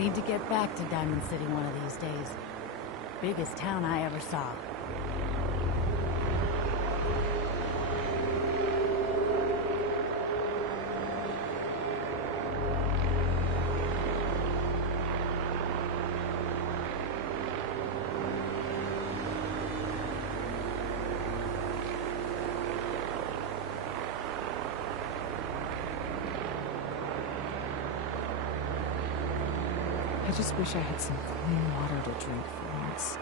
Need to get back to Diamond City one of these days. Biggest town I ever saw. I just wish I had some clean water to drink for once.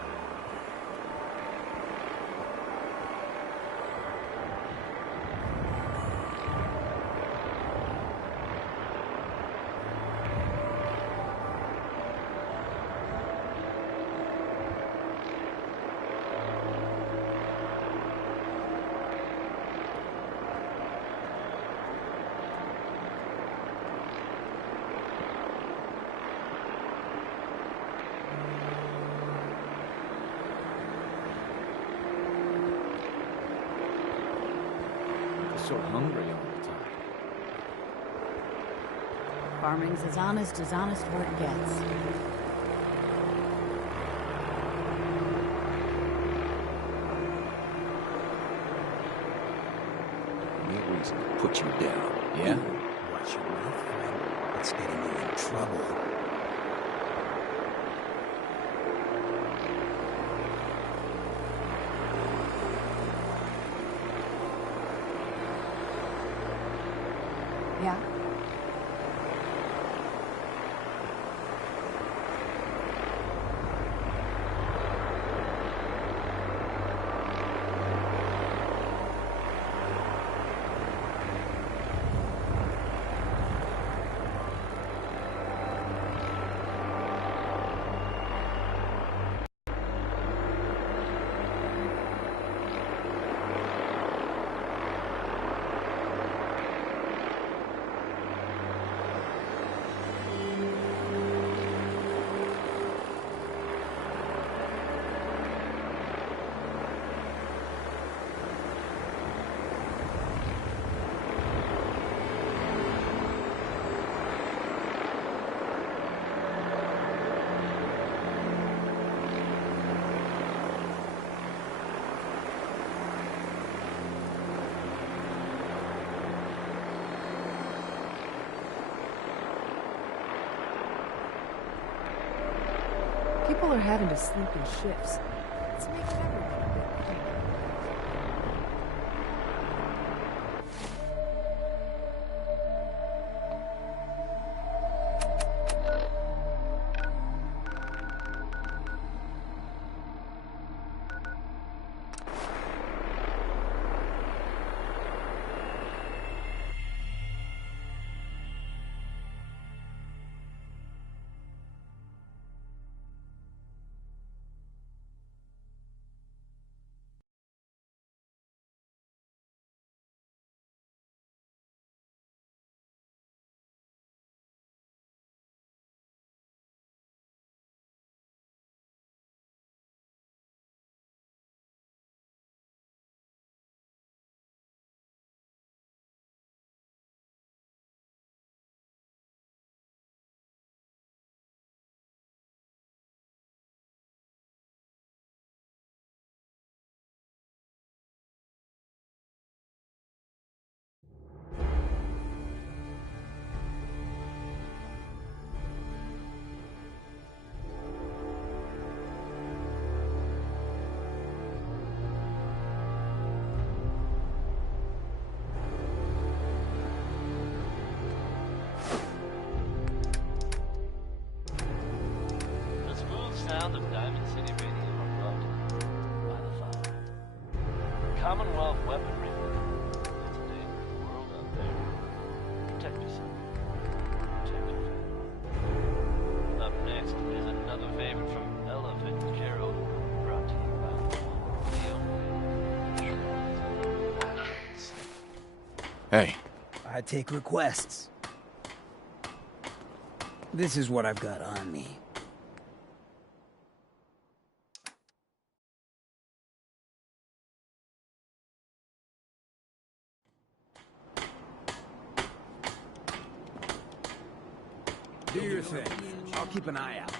So hungry all the time. Farming's as honest work gets. No reason to put you down, yeah? Watch your mouth, friend. It's getting you in trouble. Yeah? People are having to sleep in shifts. Let's make everything a bit cleaner. Sound of Diamond City Radio erupted by the fire. Commonwealth weaponry. It's a dangerous world out there. Protect yourself. Protect your family. Up next is another favorite from Ella Fitzgerald, brought to you by the only Hey. I take requests. This is what I've got on me. Do your thing. I'll keep an eye out.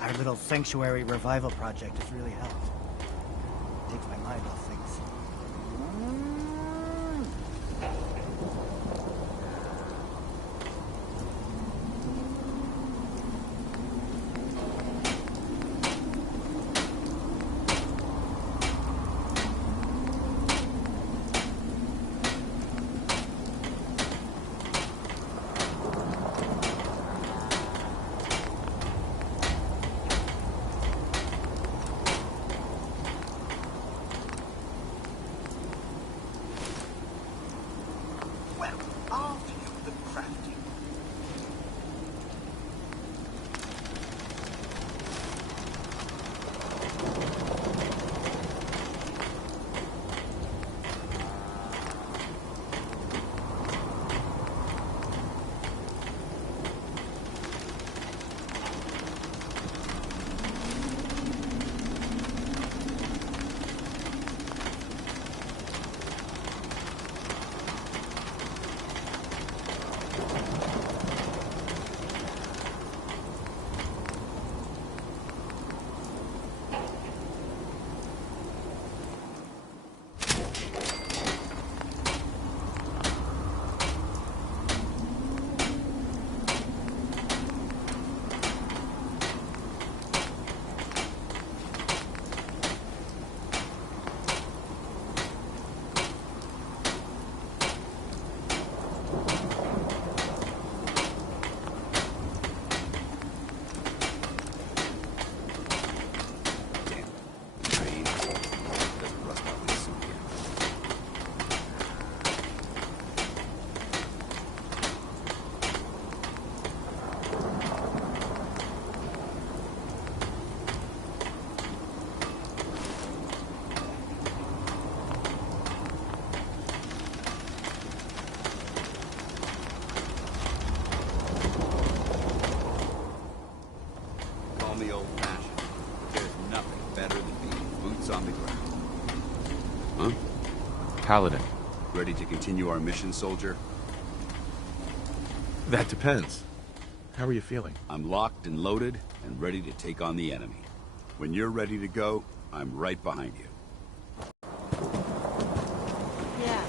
Our little sanctuary revival project has really helped. Takes my mind off things. Me old-fashioned, but there's nothing better than being boots on the ground. Huh? Paladin. Ready to continue our mission, soldier? That depends. How are you feeling? I'm locked and loaded and ready to take on the enemy. When you're ready to go, I'm right behind you. Yeah.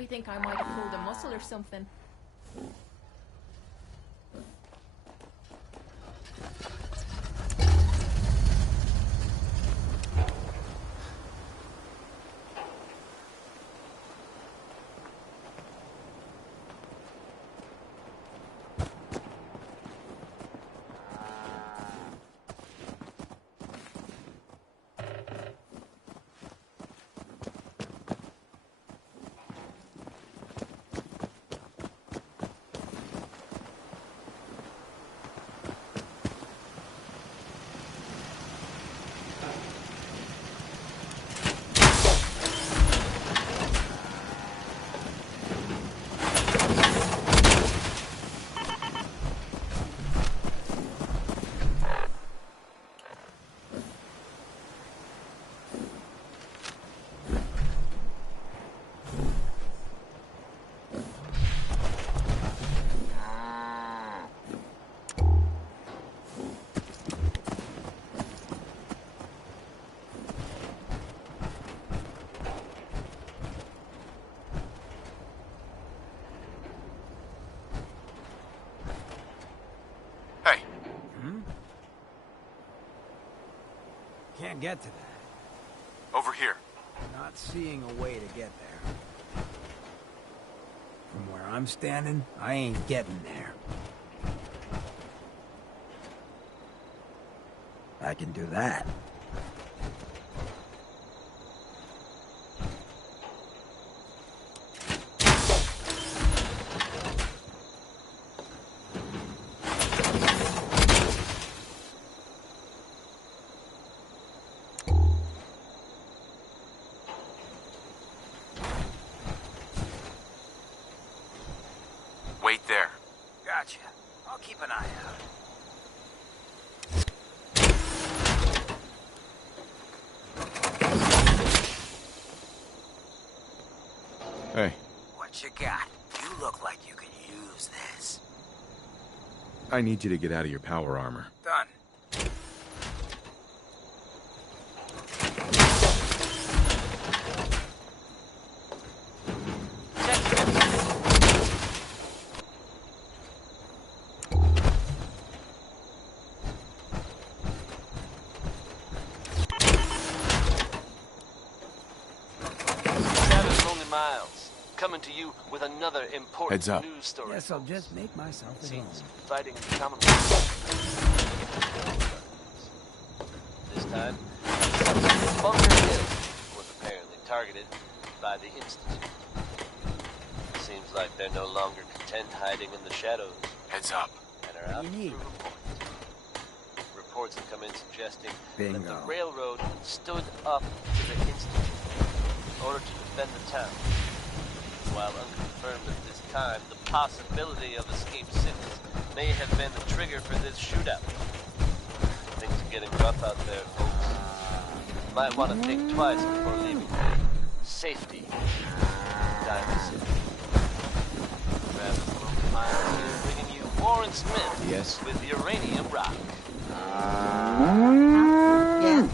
I think I might have pulled a muscle or something. Can't get to that. Over here. Not seeing a way to get there. From where I'm standing, I ain't getting there. I can do that. Wait there. Gotcha. I'll keep an eye out. Hey. What you got? You look like you can use this. I need you to get out of your power armor. Done. Miles, coming to you with another important Heads up. news story. Guess I'll just make myself at home. Seems fighting in the Commonwealth. This time, Bunker Hill was apparently targeted by the Institute. Seems like they're no longer content hiding in the shadows. Heads up. And are out What to do you prove a point. Reports have come in suggesting that the Bingo. railroad stood up to the Institute in order to defend the town. While unconfirmed at this time, the possibility of escaped citizens may have been the trigger for this shootout. Things are getting rough out there, folks. Might want to think twice before leaving safety. Diamond City. Travis Wilson Miles here, bringing you Warren Smith. Yes? With Uranium Rock. Yeah.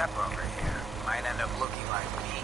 step over here, might end up looking like me.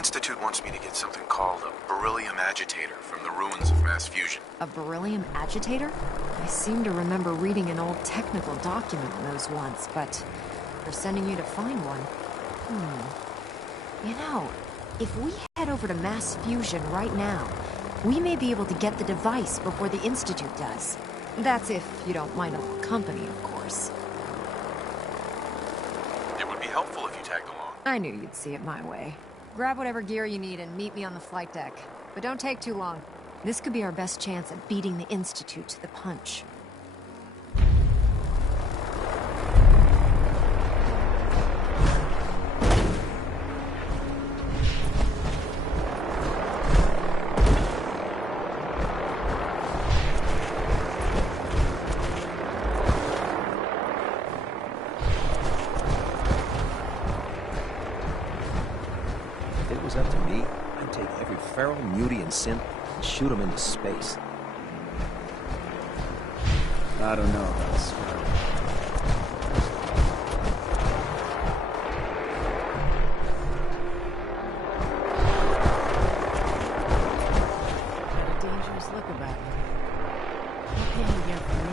Institute wants me to get something called a beryllium agitator from the ruins of mass fusion. A beryllium agitator? I seem to remember reading an old technical document on those once, but they're sending you to find one. You know, if we head over to Mass Fusion right now, we may be able to get the device before the Institute does. That's if you don't mind a little company, of course. It would be helpful if you tagged along. I knew you'd see it my way. Grab whatever gear you need and meet me on the flight deck. But don't take too long. This could be our best chance at beating the Institute to the punch. If it was up to me, I'd take every feral, muty, and synth and shoot them into space. I don't know about Sparrow. Got a dangerous look about you. What can you get from me?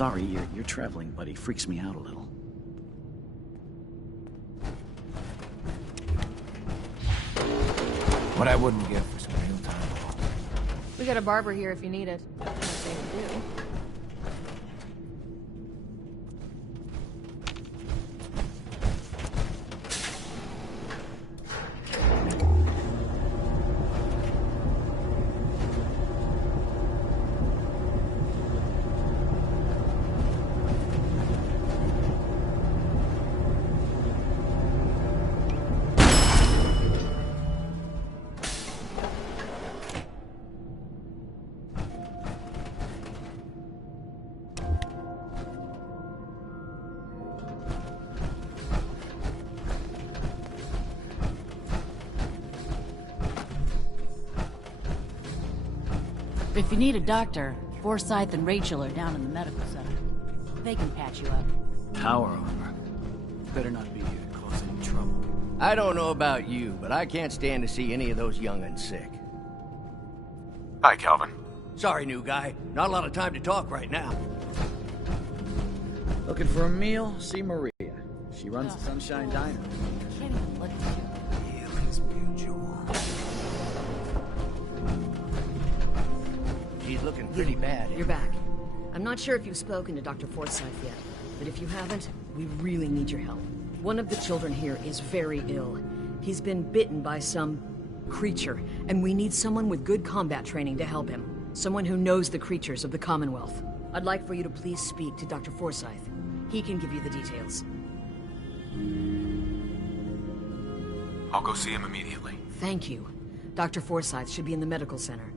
Sorry, your traveling buddy freaks me out a little. What I wouldn't give for some real time. We got a barber here if you need it. I'd say we do. If you need a doctor, Forsyth and Rachel are down in the medical center. They can patch you up. Power armor. Better not be causing any trouble. I don't know about you, but I can't stand to see any of those young'uns sick. Hi, Calvin. Sorry, new guy. Not a lot of time to talk right now. Looking for a meal? See Maria. She runs the Sunshine Diner. Can't even look at you. Feelings mutual. She's looking pretty bad. You're back. I'm not sure if you've spoken to Dr. Forsyth yet, but if you haven't, we really need your help. One of the children here is very ill. He's been bitten by some creature, and we need someone with good combat training to help him. Someone who knows the creatures of the Commonwealth. I'd like for you to please speak to Dr. Forsyth. He can give you the details. I'll go see him immediately. Thank you. Dr. Forsyth should be in the medical center.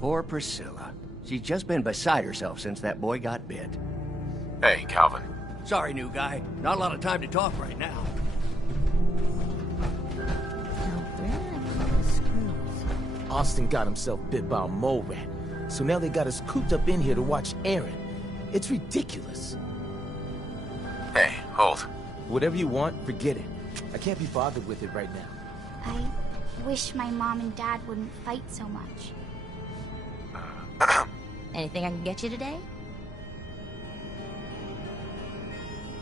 Poor Priscilla. She's just been beside herself since that boy got bit. Hey, Calvin. Sorry, new guy. Not a lot of time to talk right now. Austin got himself bit by a mole rat, so now they got us cooped up in here to watch Aaron. It's ridiculous. Hey, hold. Whatever you want, forget it. I can't be bothered with it right now. I wish my mom and dad wouldn't fight so much. Anything I can get you today?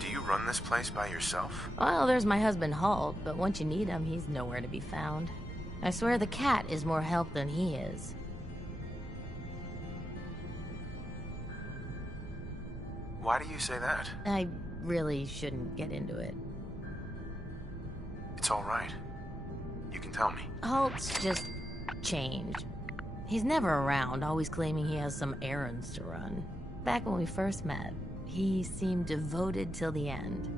Do you run this place by yourself? Well, there's my husband Halt, but once you need him, he's nowhere to be found. I swear the cat is more help than he is. Why do you say that? I really shouldn't get into it. It's all right. You can tell me. Halt's just changed. He's never around, always claiming he has some errands to run. Back when we first met, he seemed devoted till the end.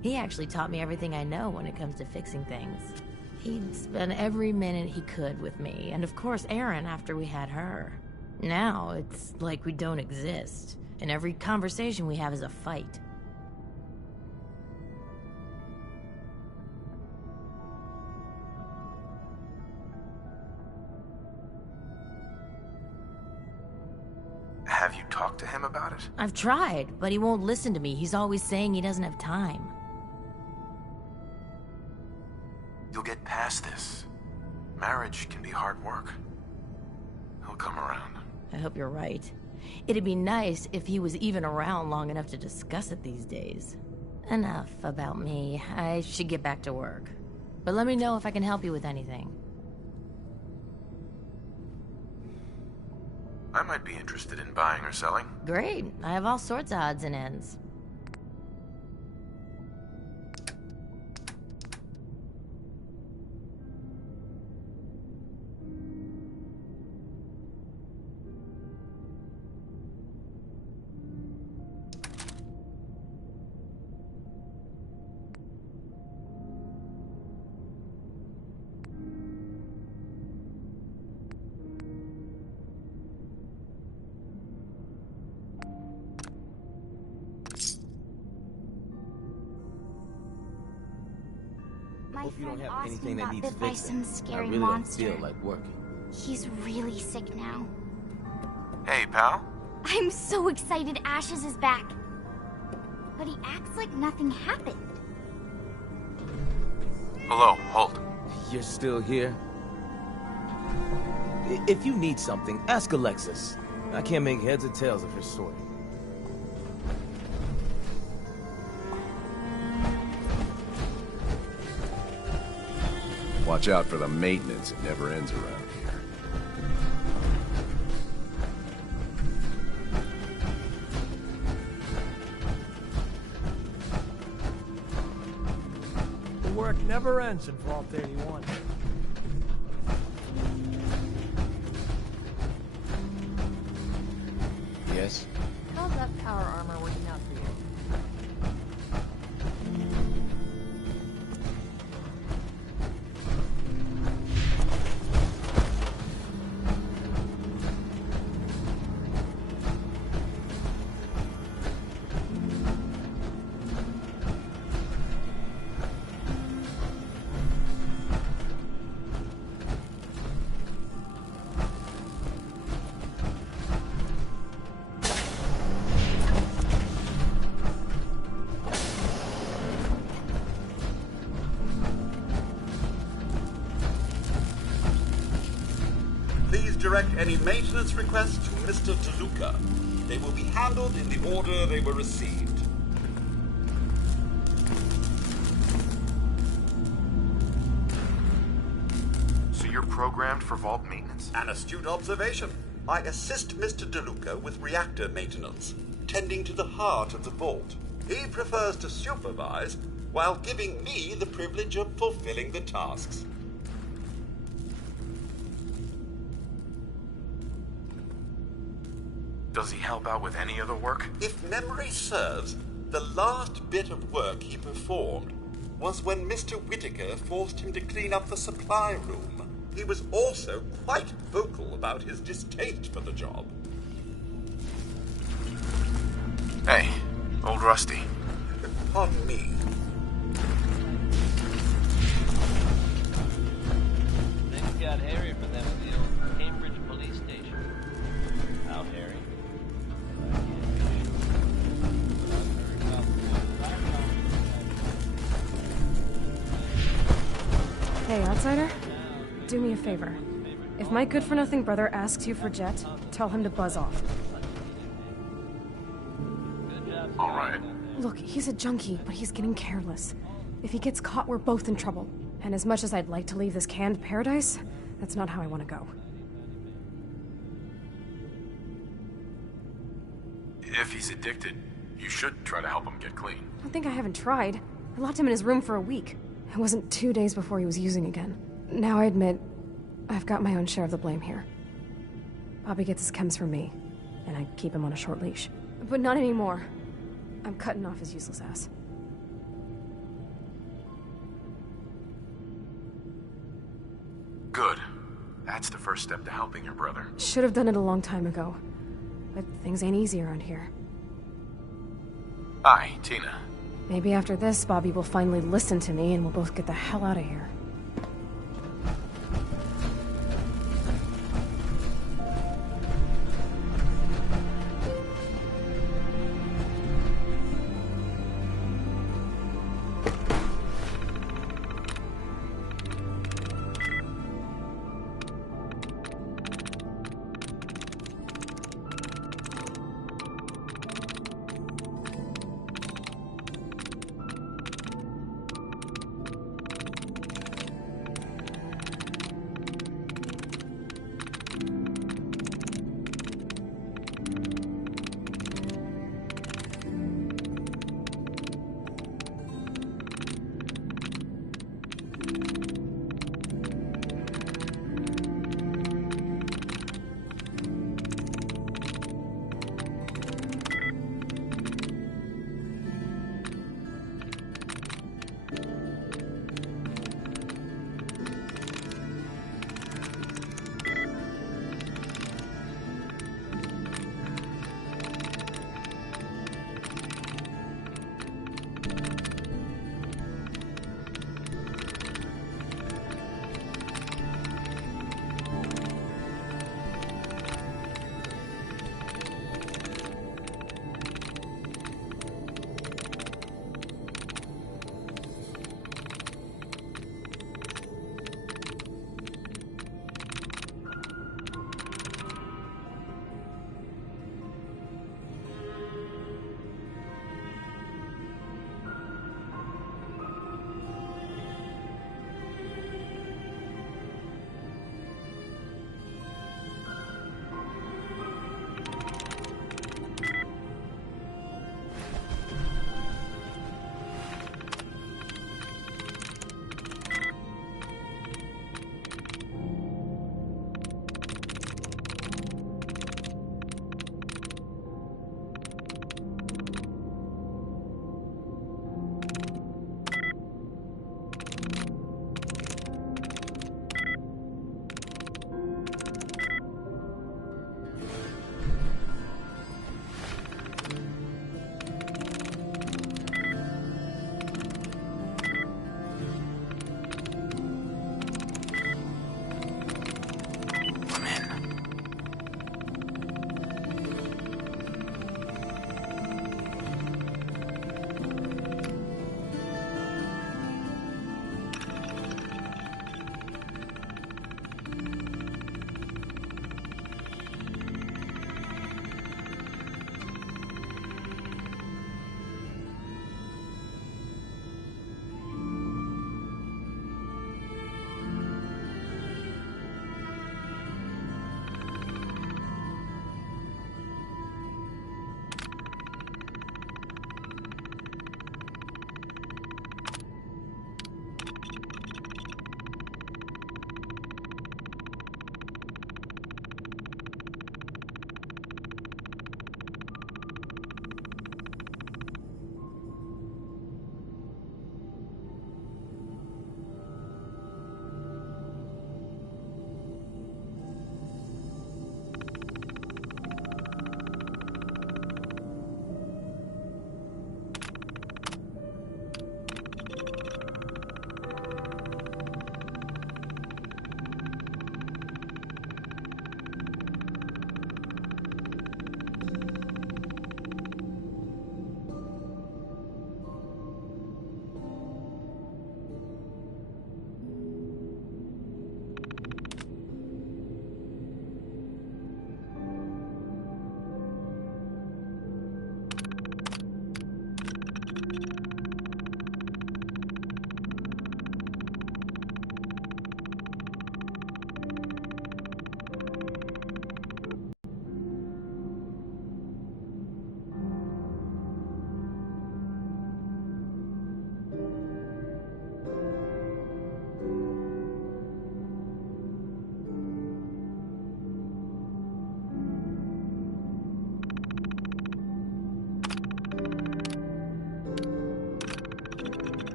He actually taught me everything I know when it comes to fixing things. He'd spend every minute he could with me, and of course Erin after we had her. Now, it's like we don't exist, and every conversation we have is a fight. Have you talked to him about it? I've tried, but he won't listen to me. He's always saying he doesn't have time. You'll get past this. Marriage can be hard work. He'll come around. I hope you're right. It'd be nice if he was even around long enough to discuss it these days. Enough about me. I should get back to work. But let me know if I can help you with anything. I might be interested in buying or selling. Great. I have all sorts of odds and ends. My Hope you don't friend have anything that Austin needs got bit by fixing. some scary I really monster. don't feel like working. He's really sick now. Hey, pal. I'm so excited Ashes is back. but he acts like nothing happened. Hello, Holt. You're still here? If you need something, ask Alexis. I can't make heads or tails of her sort. Watch out for the maintenance. It never ends around here. The work never ends in Vault 81. Yes? How's that power armor working out for you? Please direct any maintenance requests to Mr. DeLuca. They will be handled in the order they were received. So you're programmed for vault maintenance? An astute observation. I assist Mr. DeLuca with reactor maintenance, tending to the heart of the vault. He prefers to supervise, while giving me the privilege of fulfilling the tasks. Does he help out with any other work? If memory serves, the last bit of work he performed was when Mr. Whitaker forced him to clean up the supply room. He was also quite vocal about his distaste for the job. Hey, old Rusty. Pardon me. Things got hairy for them at the old Cambridge police station. How hairy? Hey, outsider. Do me a favor. If my good-for-nothing brother asks you for Jet, tell him to buzz off. All right. Look, he's a junkie, but he's getting careless. If he gets caught, we're both in trouble. And as much as I'd like to leave this canned paradise, that's not how I want to go. If he's addicted, you should try to help him get clean. I think I haven't tried. I locked him in his room for a week. It wasn't 2 days before he was using again. Now I admit, I've got my own share of the blame here. Bobby gets his chems from me, and I keep him on a short leash. But not anymore. I'm cutting off his useless ass. Good. That's the first step to helping your brother. Should have done it a long time ago. But things ain't easy around here. Hi, Tina. Maybe after this, Bobby will finally listen to me and we'll both get the hell out of here.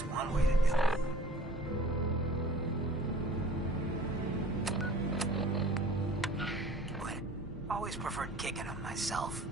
That's one way to do it. But always preferred kicking them myself.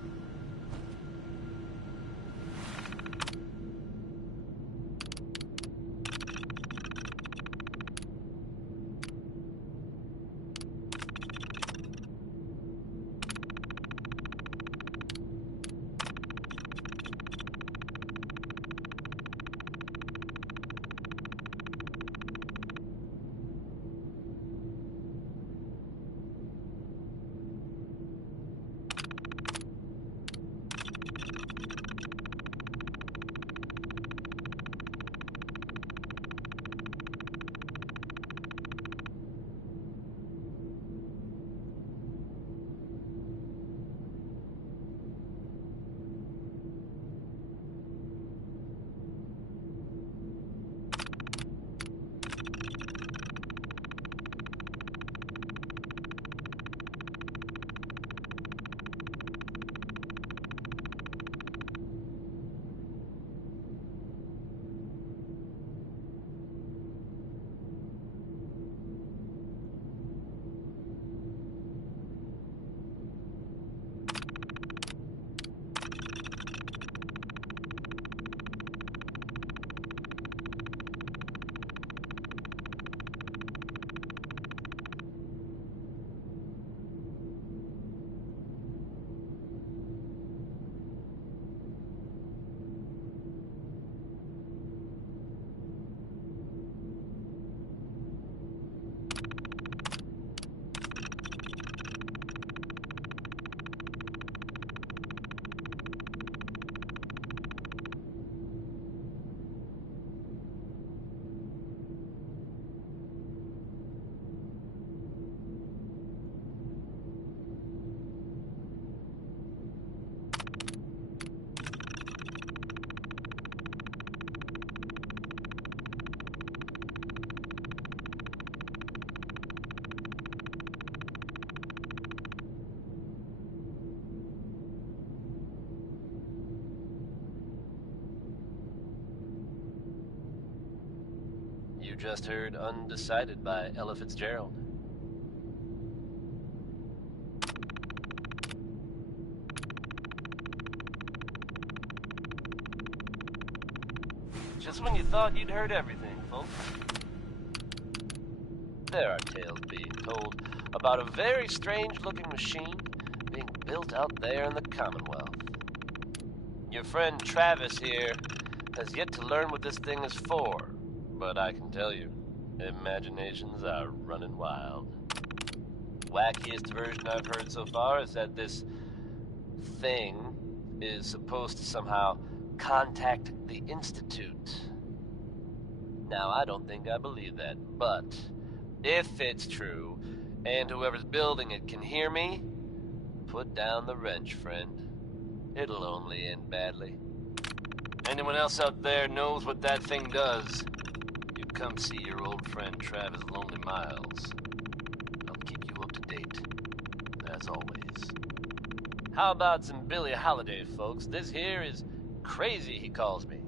You just heard Undecided by Ella Fitzgerald. Just when you thought you'd heard everything, folks. There are tales being told about a very strange-looking machine being built out there in the Commonwealth. Your friend Travis here has yet to learn what this thing is for, but I can tell you, imaginations are running wild. Wackiest version I've heard so far is that this thing is supposed to somehow contact the Institute. Now, I don't think I believe that, but if it's true, and whoever's building it can hear me, put down the wrench, friend. It'll only end badly. Anyone else out there knows what that thing does, you come see your old friend Travis Lonely Miles. I'll keep you up to date, as always. How about some Billie Holiday, folks? This here is Crazy, he calls me.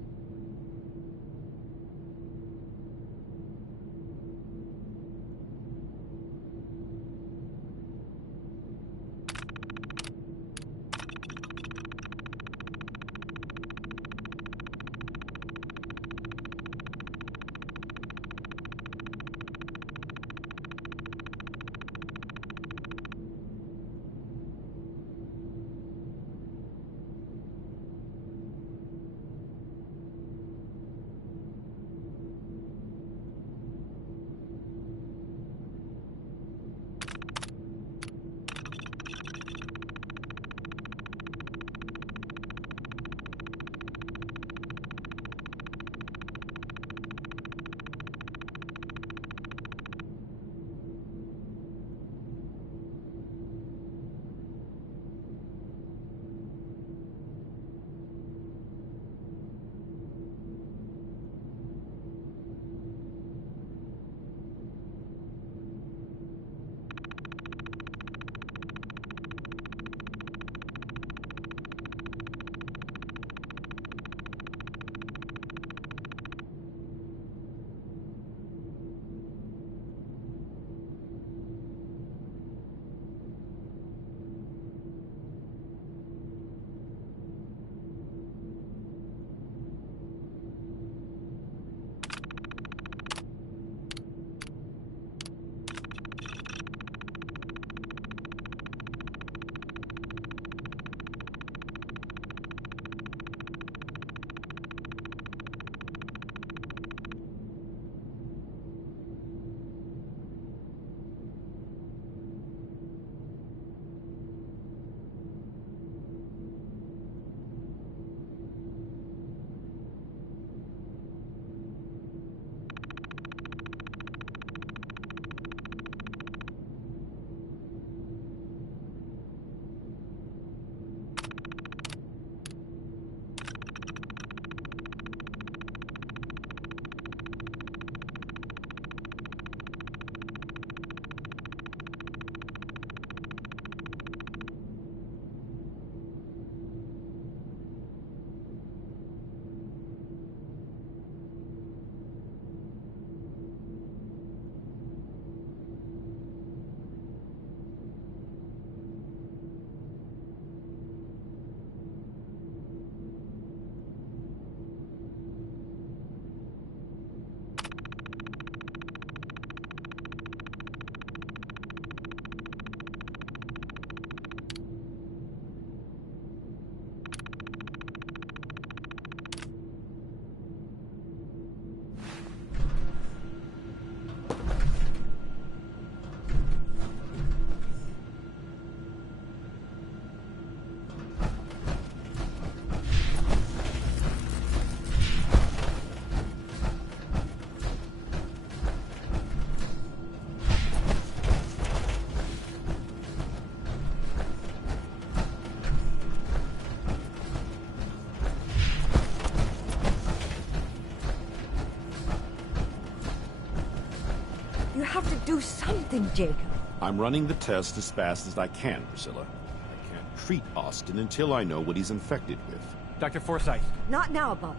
have to do something, Jacob. I'm running the test as fast as I can, Priscilla. I can't treat Austin until I know what he's infected with. Dr. Forsyth. Not now, Bobby.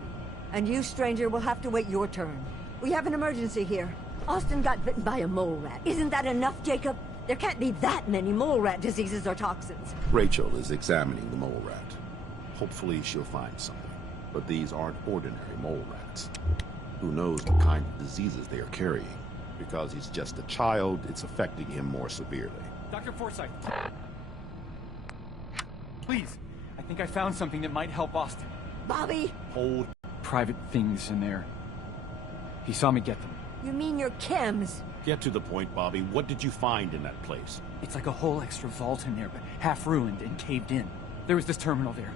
And you, stranger, will have to wait your turn. We have an emergency here. Austin got bitten by a mole rat. Isn't that enough, Jacob? There can't be that many mole rat diseases or toxins. Rachel is examining the mole rat. Hopefully she'll find something. But these aren't ordinary mole rats. Who knows what kind of diseases they are carrying? Because he's just a child, it's affecting him more severely. Dr. Forsyth. Please. I think I found something that might help Austin. Bobby! Hold. Private things in there. He saw me get them. You mean your chems? Get to the point, Bobby. What did you find in that place? It's like a whole extra vault in there, but half ruined and caved in. There was this terminal there.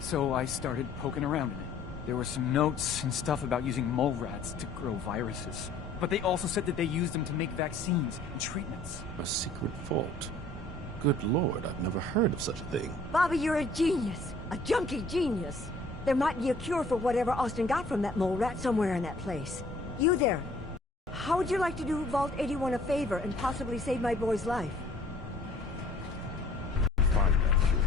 So I started poking around in it. There were some notes and stuff about using mole rats to grow viruses. But they also said that they used them to make vaccines and treatments. A secret vault? Good Lord, I've never heard of such a thing. Bobby, you're a genius. A junkie genius. There might be a cure for whatever Austin got from that mole rat somewhere in that place. You there. How would you like to do Vault 81 a favor and possibly save my boy's life? Find that cure.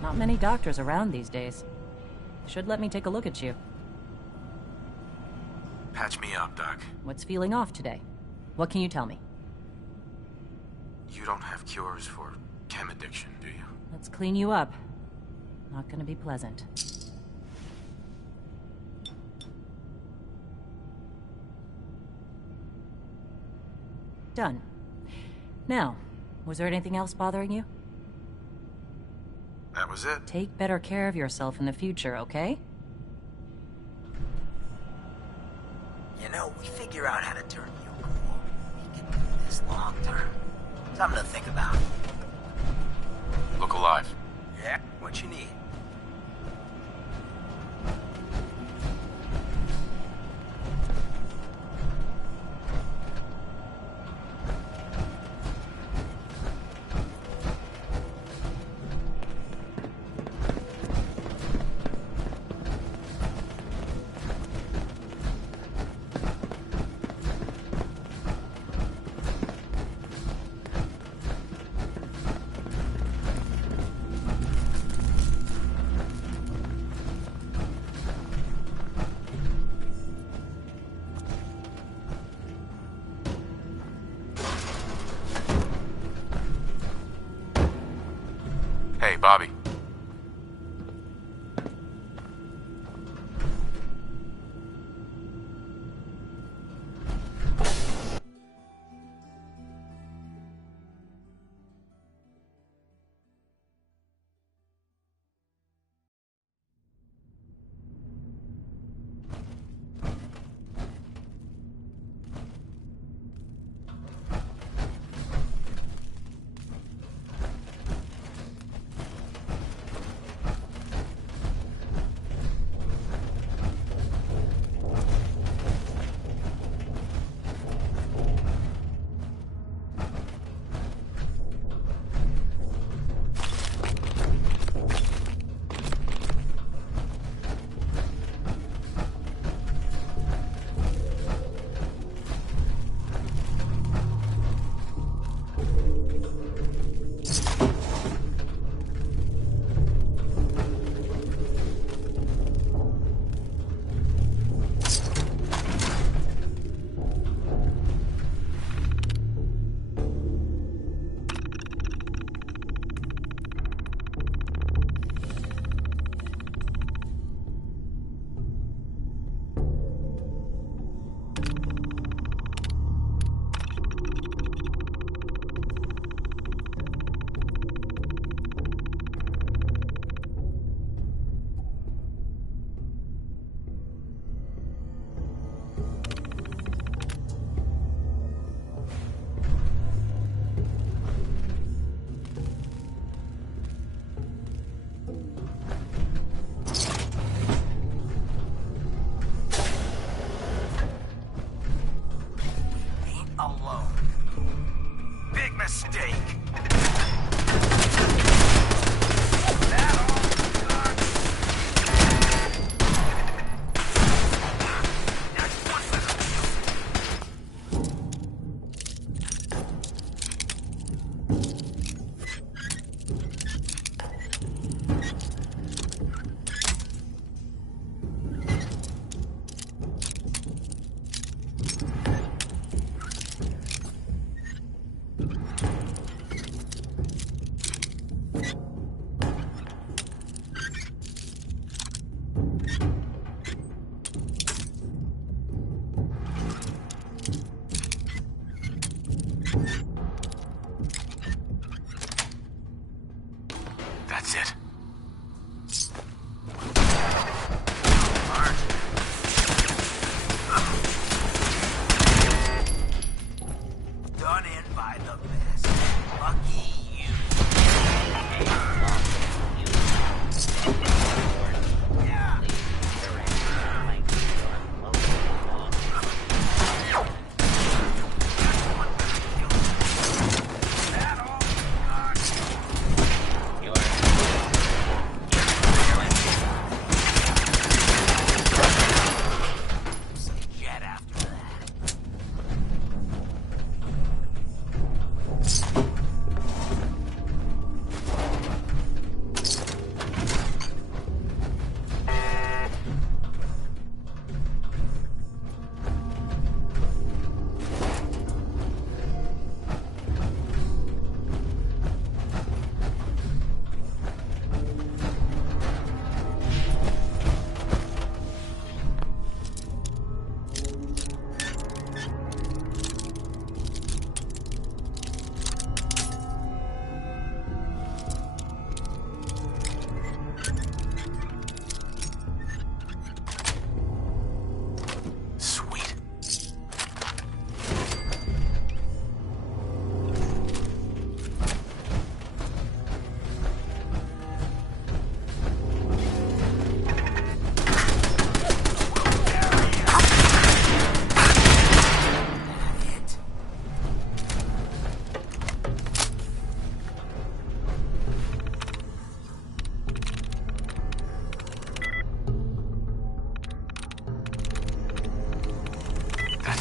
Not many doctors around these days. Should let me take a look at you. Patch me up, Doc. What's feeling off today? What can you tell me? You don't have cures for chem addiction, do you? Let's clean you up. Not gonna be pleasant. Done. Now, was there anything else bothering you? That was it. Take better care of yourself in the future, okay? You know, we figure out how to turn you cool. We can do this long term. Something to think about. Look alive. Yeah, what you need?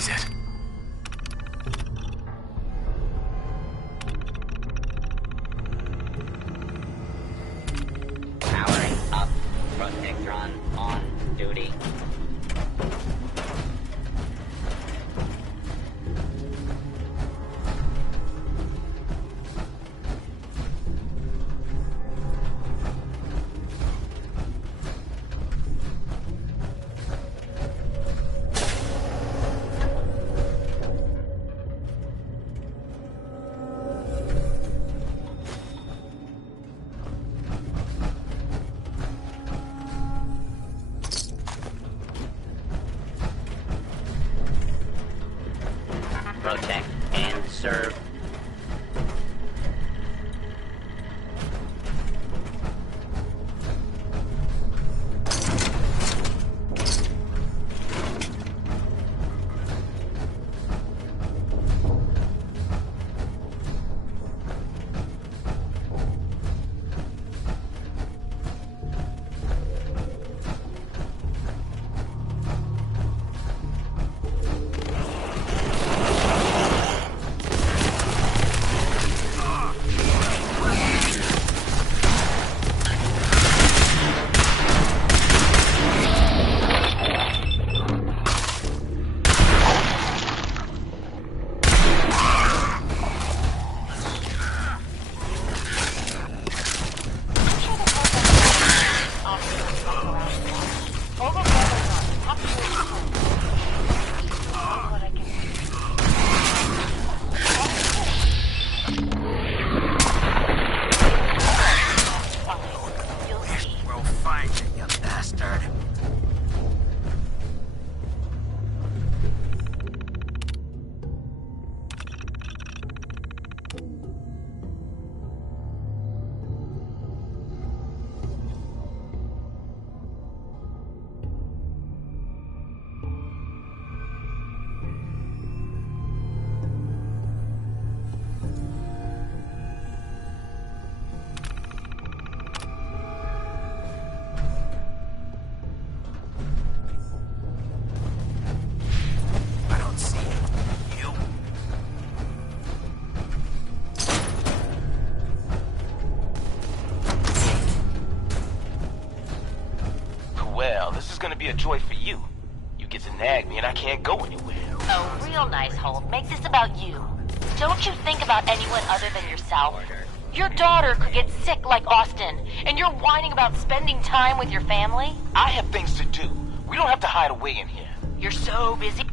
Shit. Powering up. Protectron on duty. Protect and serve. We'll find you, you bastard. I don't see you. Well, this is gonna be a joy for you. You get to nag me and I can't go anywhere. Oh, real nice, Holt. Make this about you. Don't you think about anyone other than yourself? Your daughter could get sick like Austin, and you're whining about spending time with your family? I have things to do. We don't have to hide away in here. You're so busy.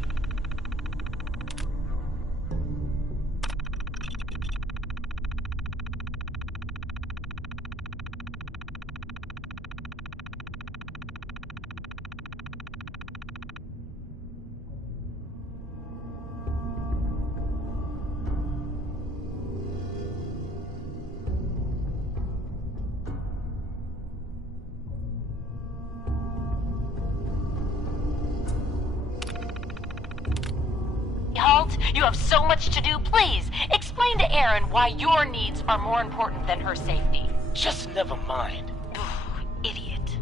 Halt, you have so much to do. Please, explain to Erin why your needs are more important than her safety. Just never mind. Idiot.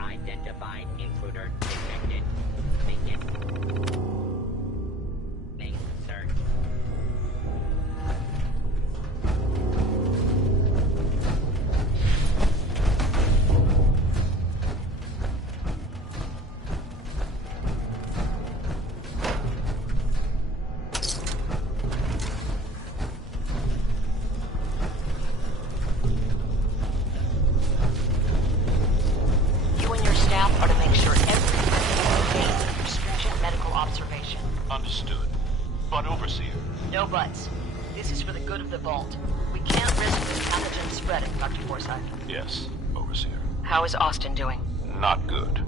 Unidentified intruder detected. Begin. Main search. You and your staff are to make sure everything remains under stringent medical observation. Understood. But Overseer. No buts. This is for the good of the Vault. We can't risk the pathogen spreading, Dr. Forsyth. Yes, Overseer. How is Austin doing? Not good.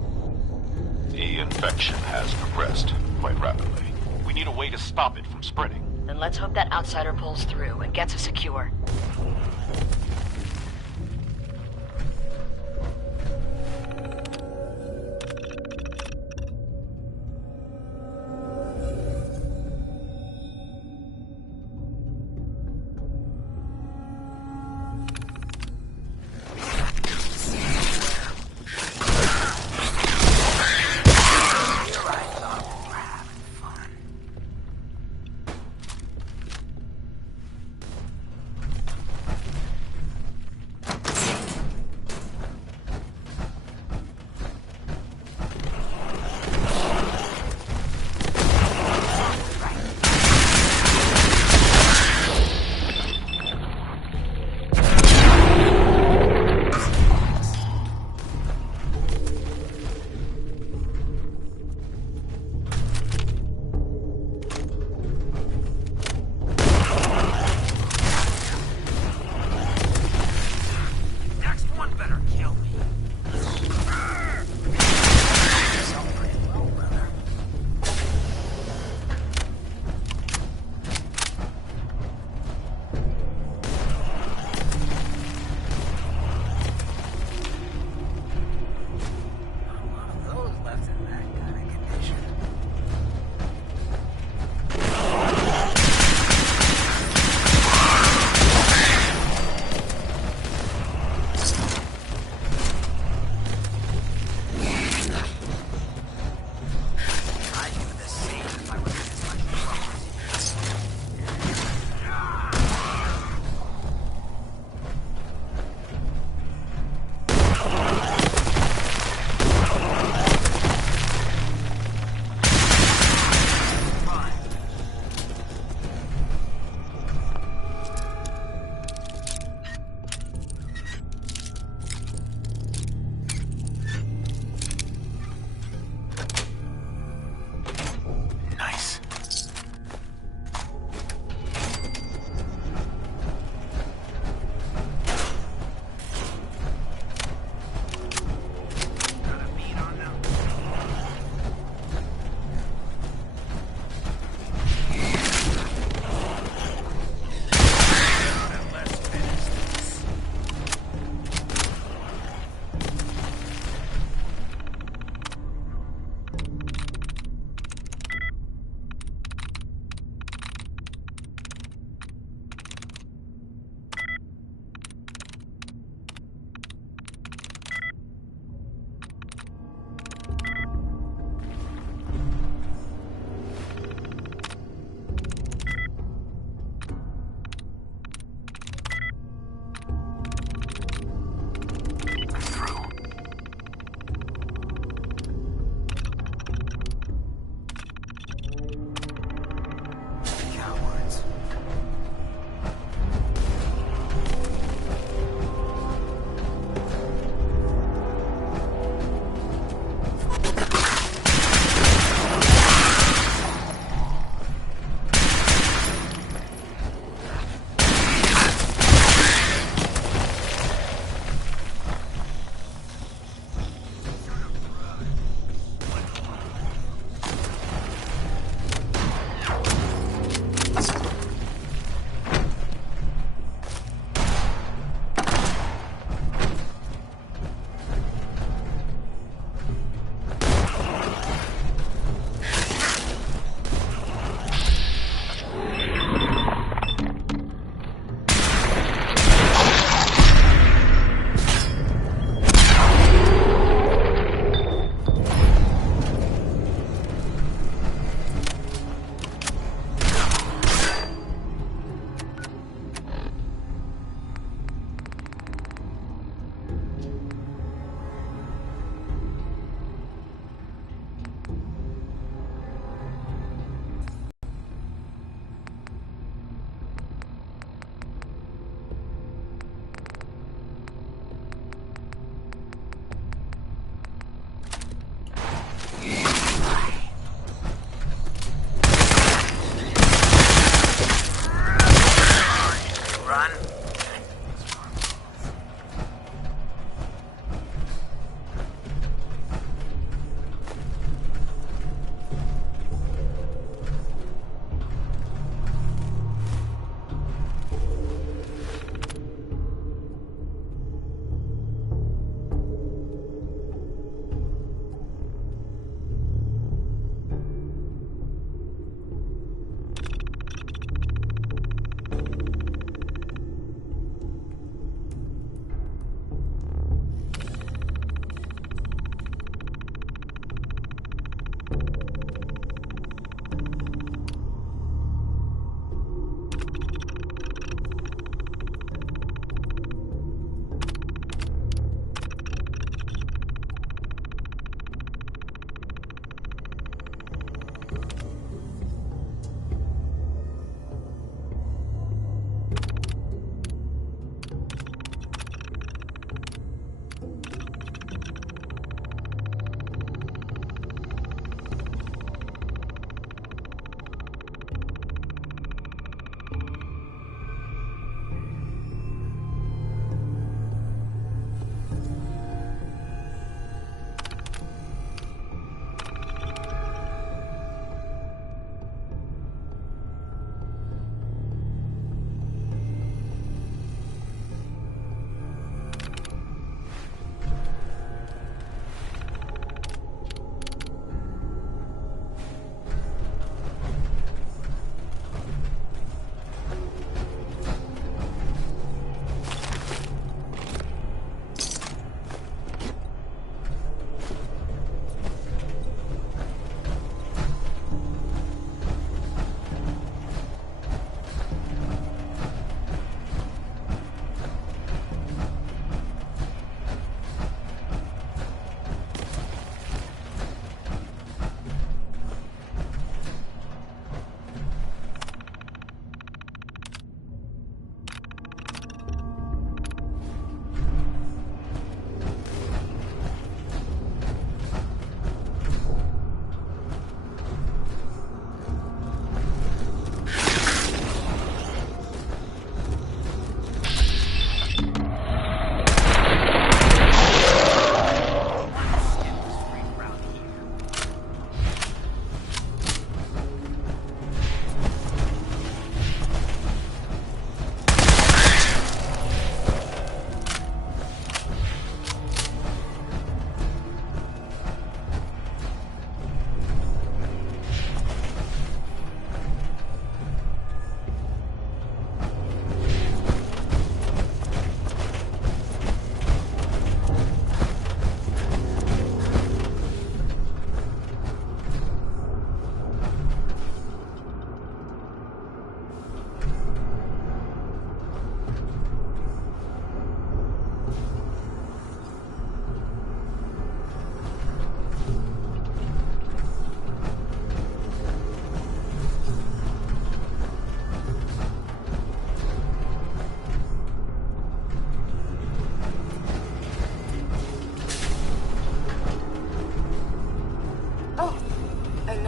The infection has progressed quite rapidly. We need a way to stop it from spreading. Then let's hope that outsider pulls through and gets us a cure.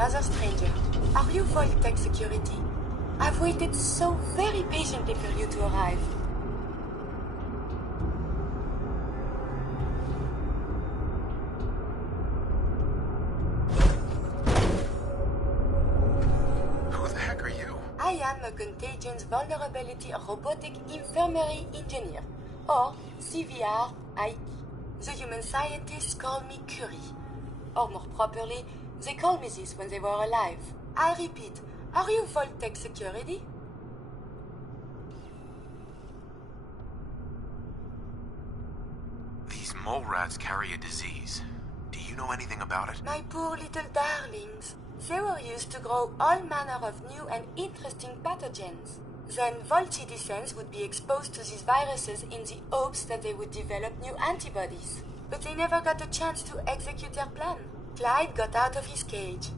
another stranger. Are you Vault-Tec security? I've waited so very patiently for you to arrive. Who the heck are you? I am a Contagions Vulnerability Robotic Infirmary Engineer, or CVR-IE. The human scientists call me Curie. Or more properly, they called me this when they were alive. I repeat, are you Vault-Tec security? These mole rats carry a disease. Do you know anything about it? My poor little darlings. They were used to grow all manner of new and interesting pathogens. Then Vault citizens would be exposed to these viruses in the hopes that they would develop new antibodies. But they never got a chance to execute their plan. Clyde got out of his cage.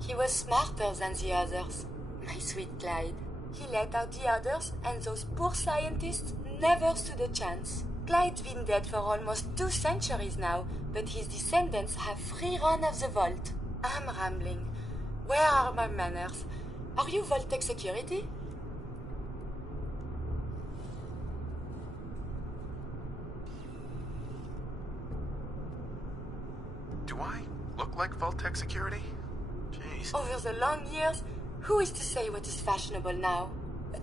He was smarter than the others. My sweet Clyde. He let out the others, and those poor scientists never stood a chance. Clyde's been dead for almost 2 centuries now, but his descendants have free run of the vault. I'm rambling. Where are my manners? Are you Vault-Tec security? Do I look like Vault-Tec security? Jeez. Over the long years, who is to say what is fashionable now?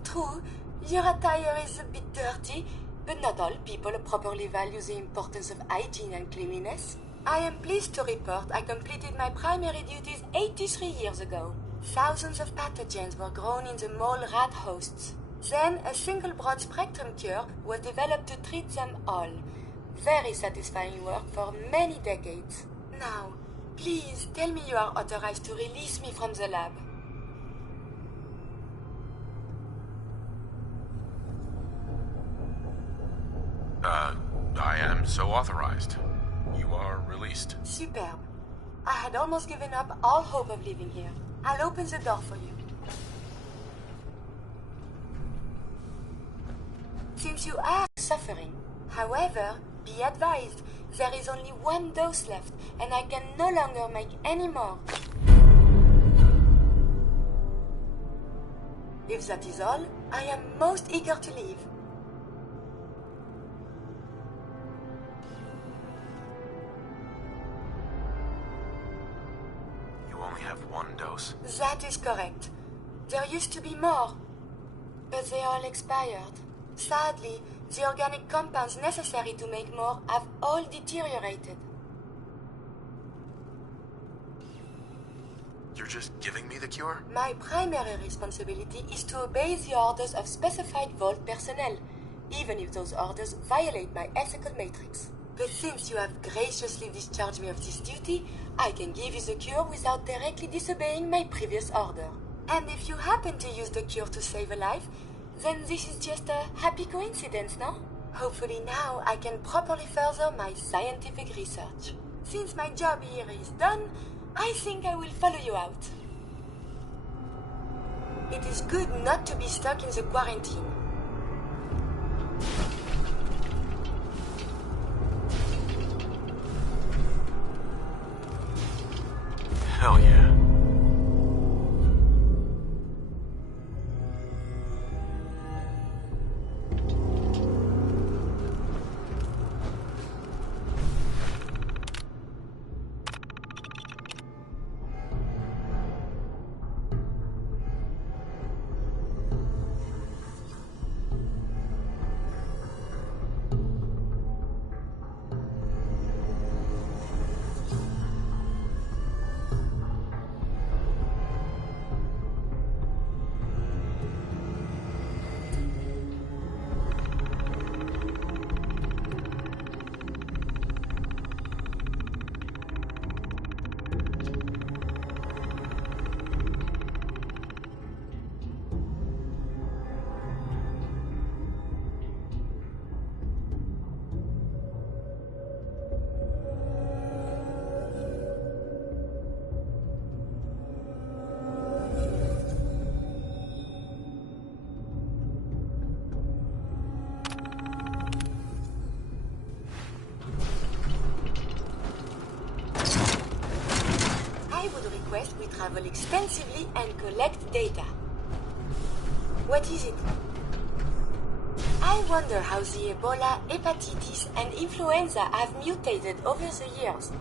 True, your attire is a bit dirty, but not all people properly value the importance of hygiene and cleanliness. I am pleased to report I completed my primary duties 83 years ago. Thousands of pathogens were grown in the mole rat hosts. Then a single broad-spectrum cure was developed to treat them all. Very satisfying work for many decades. Now, please tell me you are authorized to release me from the lab. I am so authorized. You are released. Superb. I had almost given up all hope of leaving here. I'll open the door for you. Seems you are suffering. However, be advised, there is only 1 dose left, and I can no longer make any more. If that is all, I am most eager to leave. You only have 1 dose? That is correct. There used to be more, but they all expired. Sadly, the organic compounds necessary to make more have all deteriorated. You're just giving me the cure? My primary responsibility is to obey the orders of specified Vault personnel, even if those orders violate my ethical matrix. But since you have graciously discharged me of this duty, I can give you the cure without directly disobeying my previous order. And if you happen to use the cure to save a life, then this is just a happy coincidence, no? Hopefully now I can properly further my scientific research. Since my job here is done, I think I will follow you out. It is good not to be stuck in the quarantine. Hell yeah. West, we travel extensively and collect data. What is it? I wonder how the Ebola, hepatitis, and influenza have mutated over the years.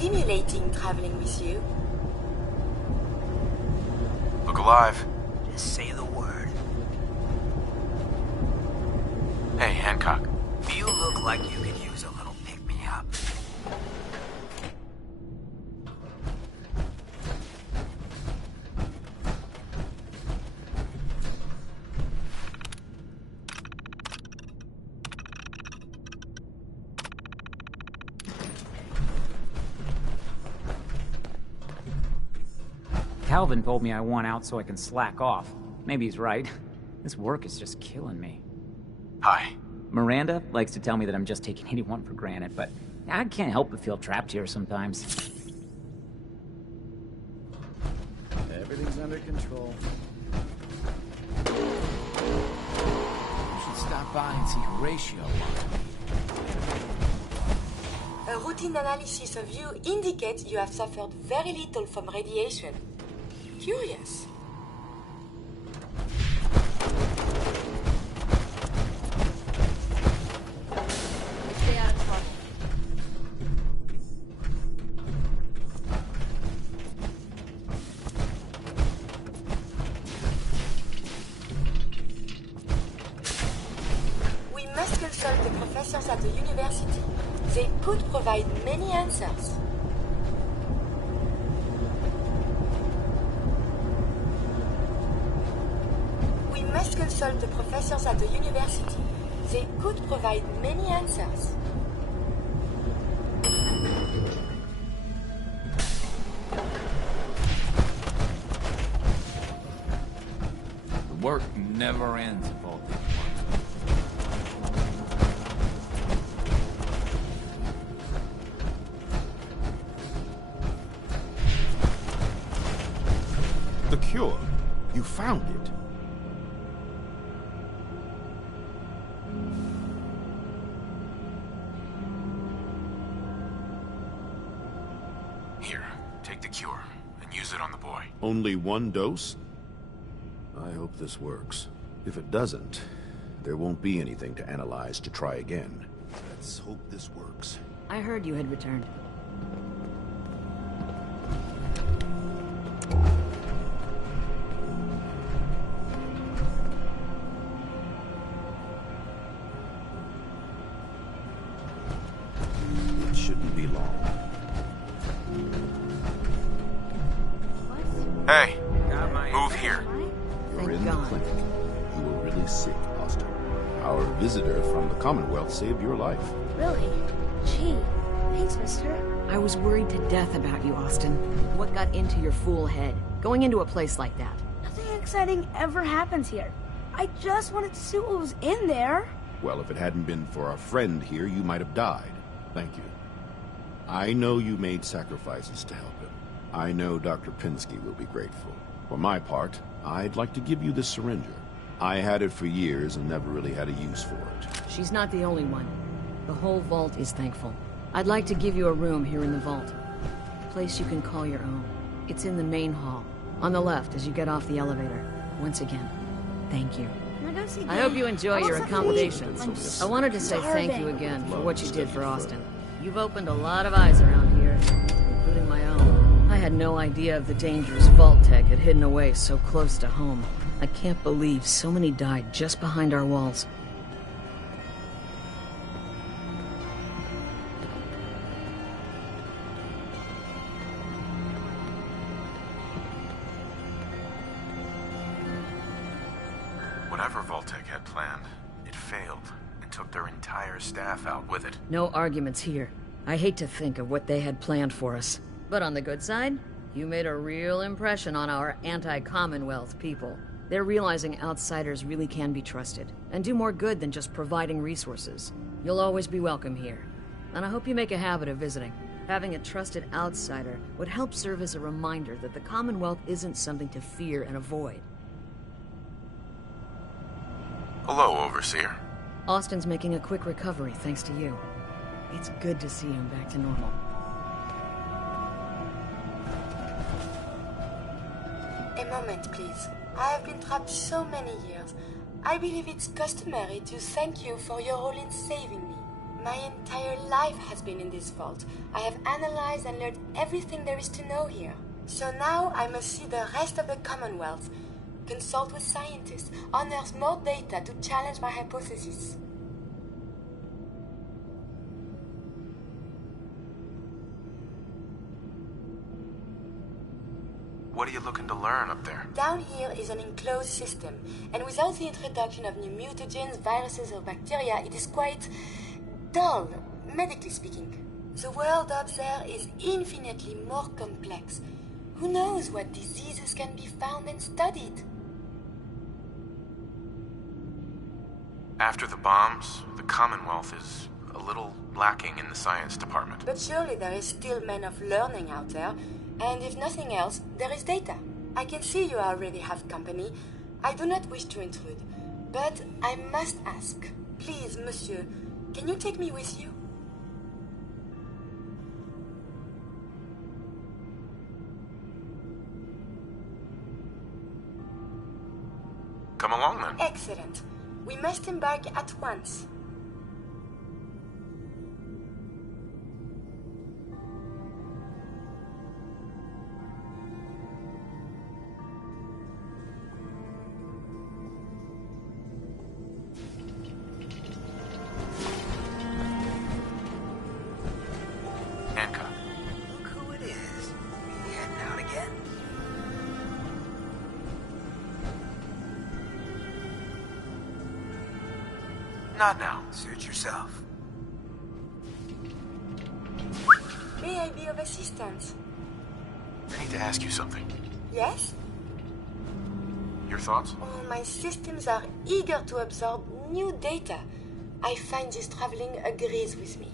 Stimulating traveling with you. Look alive. Just say the word. Hey, Hancock. You look like you could use a little pick-me-up. Calvin told me I want out so I can slack off. Maybe he's right. This work is just killing me. Hi. Miranda likes to tell me that I'm just taking 81 for granted, but I can't help but feel trapped here sometimes. Everything's under control. You should stop by and see Horatio. A routine analysis of you indicates you have suffered very little from radiation. Curious. Stay out of trouble. We must consult the professors at the university. They could provide many answers. We must consult the professors at the university. They could provide many answers. The work never ends, Vault 81. The cure. You found it. Here, take the cure and use it on the boy. Only one dose? I hope this works. If it doesn't, there won't be anything to analyze to try again. Let's hope this works. I heard you had returned. Hey, move here. You're in the clinic. You were really sick, Austin. Our visitor from the Commonwealth saved your life. Really? Gee, thanks, mister. I was worried to death about you, Austin. What got into your fool head? Going into a place like that? Nothing exciting ever happens here. I just wanted to see what was in there. Well, if it hadn't been for our friend here, you might have died. Thank you. I know you made sacrifices to help him. I know Dr. Pinsky will be grateful. For my part, I'd like to give you this syringer. I had it for years and never really had a use for it. She's not the only one. The whole vault is thankful. I'd like to give you a room here in the vault. A place you can call your own. It's in the main hall. On the left as you get off the elevator. Once again, thank you. I hope you enjoy your accommodations. I wanted to say thank you again for what you did for Austin. You've opened a lot of eyes around here, including my own. I had no idea of the dangers Vault-Tec had hidden away so close to home. I can't believe so many died just behind our walls. Whatever Vault-Tec had planned, it failed and took their entire staff out with it. No arguments here. I hate to think of what they had planned for us. But on the good side, you made a real impression on our anti-Commonwealth people. They're realizing outsiders really can be trusted, and do more good than just providing resources. You'll always be welcome here. And I hope you make a habit of visiting. Having a trusted outsider would help serve as a reminder that the Commonwealth isn't something to fear and avoid. Hello, Overseer. Austin's making a quick recovery thanks to you. It's good to see him back to normal. A moment, please. I have been trapped so many years. I believe it's customary to thank you for your role in saving me. My entire life has been in this vault. I have analyzed and learned everything there is to know here. So now I must see the rest of the Commonwealth, consult with scientists, unearth more data to challenge my hypothesis. What are you looking to learn up there? Down here is an enclosed system, and without the introduction of new mutagens, viruses, or bacteria, it is quite dull, medically speaking. The world up there is infinitely more complex. Who knows what diseases can be found and studied? After the bombs, the Commonwealth is a little lacking in the science department. But surely there is still men of learning out there, and if nothing else, there is data. I can see you already have company. I do not wish to intrude, but I must ask. Please, monsieur, can you take me with you? Come along then. Excellent. We must embark at once. Hancock. Look who it is. You heading out again? Not now. Suit yourself. May I be of assistance? I need to ask you something. Yes? Your thoughts? Oh, my systems are eager to absorb new data. I find this traveling agrees with me.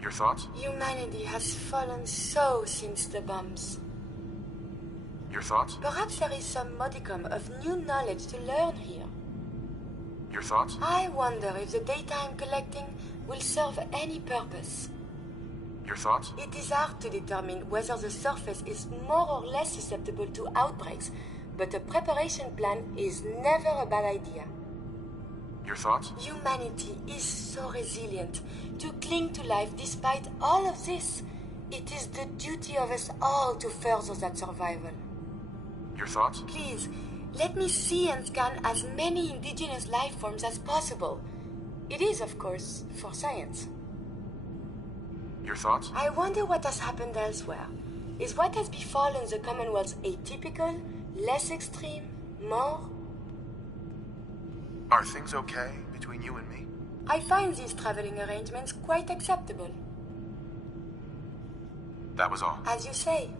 Your thoughts? Humanity has fallen so since the bombs. Your thoughts? Perhaps there is some modicum of new knowledge to learn here. Your thoughts? I wonder if the data I'm collecting will serve any purpose. Your thoughts? It is hard to determine whether the surface is more or less susceptible to outbreaks, but a preparation plan is never a bad idea. Your thoughts? Humanity is so resilient to cling to life despite all of this. It is the duty of us all to further that survival. Your thoughts? Please, let me see and scan as many indigenous life forms as possible. It is, of course, for science. Your thoughts? I wonder what has happened elsewhere. Is what has befallen the Commonwealth atypical, less extreme, more? Are things okay between you and me? I find these traveling arrangements quite acceptable. That was all. As you say.